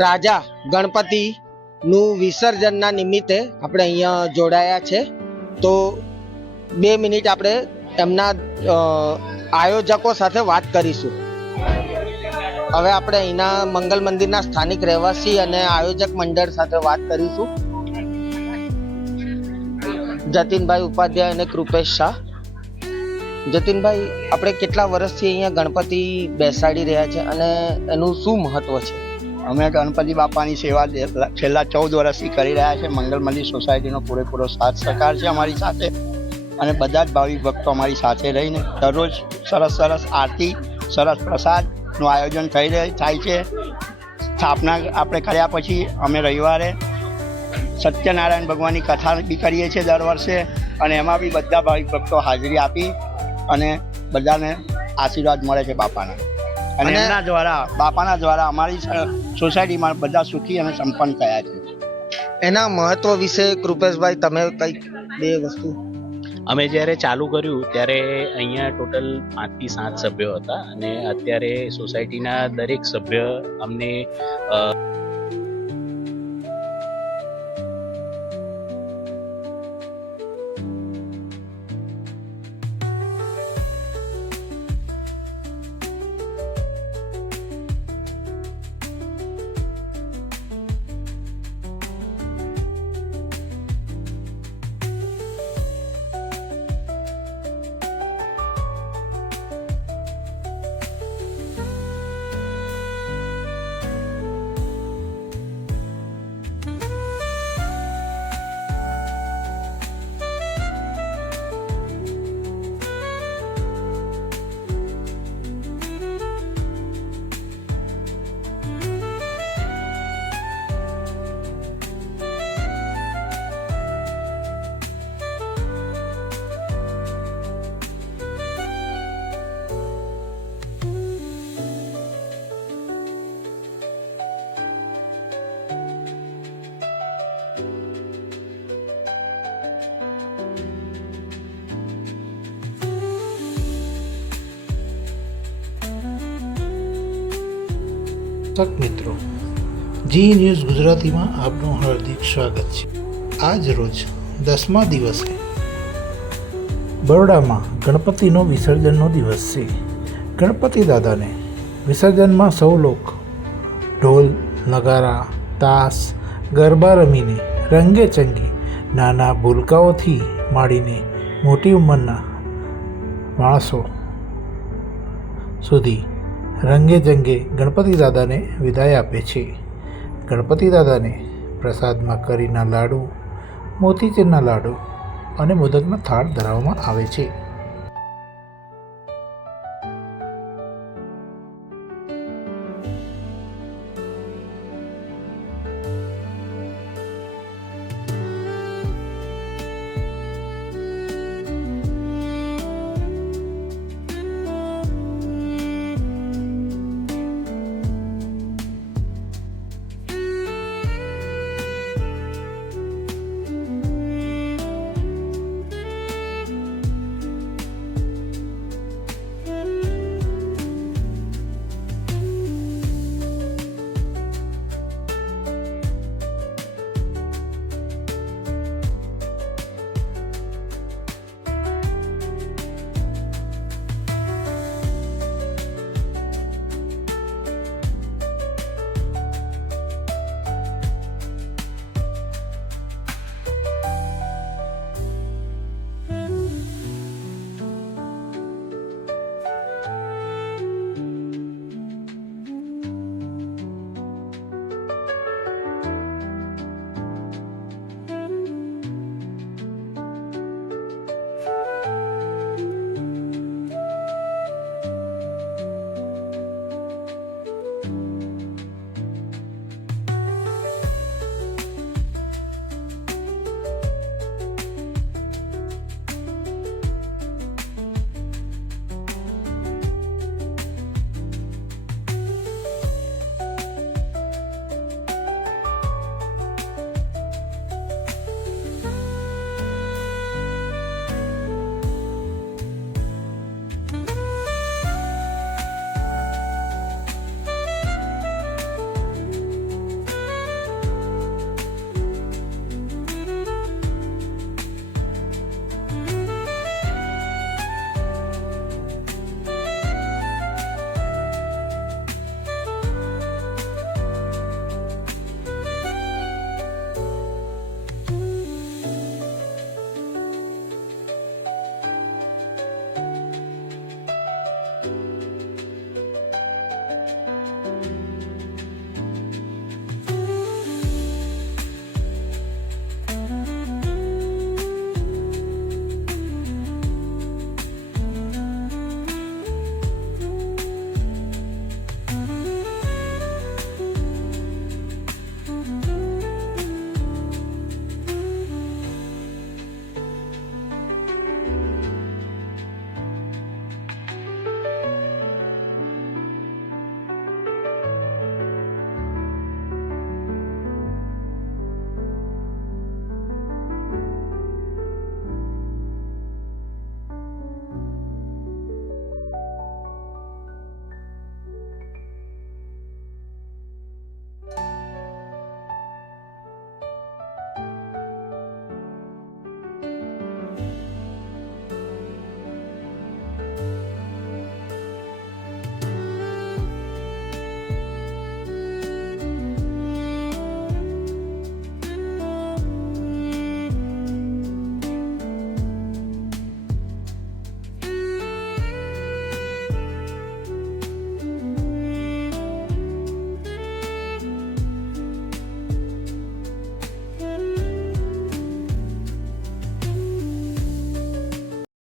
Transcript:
રાજા ગણપતિનું વિસર્જનના નિમિત્તે આપણે અહીંયા જોડાયા છે. તો 2 મિનિટ આપણે એમના આયોજકો સાથે વાત કરીશું. હવે આપણે અહીંના મંગલ મંદિરના સ્થાનિક રહેવાસી અને આયોજક મંડળ સાથે વાત કરીશું. જતીનભાઈ ઉપાધ્યાય અને કૃપેશ શાહ. જતીનભાઈ, આપણે કેટલા વર્ષથી અહીંયા ગણપતિ બેસાડી રહ્યા છે અને એનું શું મહત્વ છે? અમે ગણપતિ બાપાની સેવા છેલ્લા 14 વર્ષથી કરી રહ્યા છે. મંગલ મંદિર સોસાયટીનો પૂરેપૂરો સાથ સહકાર છે અમારી સાથે, અને બધા જ ભાવિક ભક્તો અમારી સાથે રહીને દરરોજ સરસ આરતી, સરસ પ્રસાદનું આયોજન થાય છે. સ્થાપના આપણે કર્યા પછી અમે રવિવારે સત્યનારાયણ ભગવાનની કથા બી કરીએ છીએ દર વર્ષે, અને એમાં બી બધા ભાવિક ભક્તો હાજરી આપી અને બધાને આશીર્વાદ મળે છે બાપાના. અને એમના દ્વારા, બાપાના દ્વારા અમારી સોસાયટીમાં બધા સુખી અને સંપન્ન થયા છે. એના મહત્વ વિશે કૃપેશભાઈ તમે કંઈક 2 વસ્તુ. અમે જ્યારે ચાલુ કર્યું ત્યારે અહીંયા ટોટલ 5 થી 7 સભ્યો હતા, અને અત્યારે સોસાયટીના દરેક સભ્ય અમને દર્શક મિત્રો, જી ન્યૂઝ ગુજરાતીમાં આપનું હાર્દિક સ્વાગત છે. આજ રોજ 10મા દિવસે બરોડામાં ગણપતિનો વિસર્જનનો દિવસ છે. ગણપતિ દાદાને વિસર્જનમાં સૌ લોકો ઢોલ, નગારા, તાશ, ગરબા રમીને રંગે ચંગે નાના ભૂલકાઓથી માંડીને મોટી ઉંમરના માણસો સુધી રંગે જંગે ગણપતિ દાદાને વિદાય આપે છે. ગણપતિ દાદાને પ્રસાદમાં કરીના લાડુ, મોતીચૂરના લાડુ અને મોદકના થાળ ધરાવવામાં આવે છે.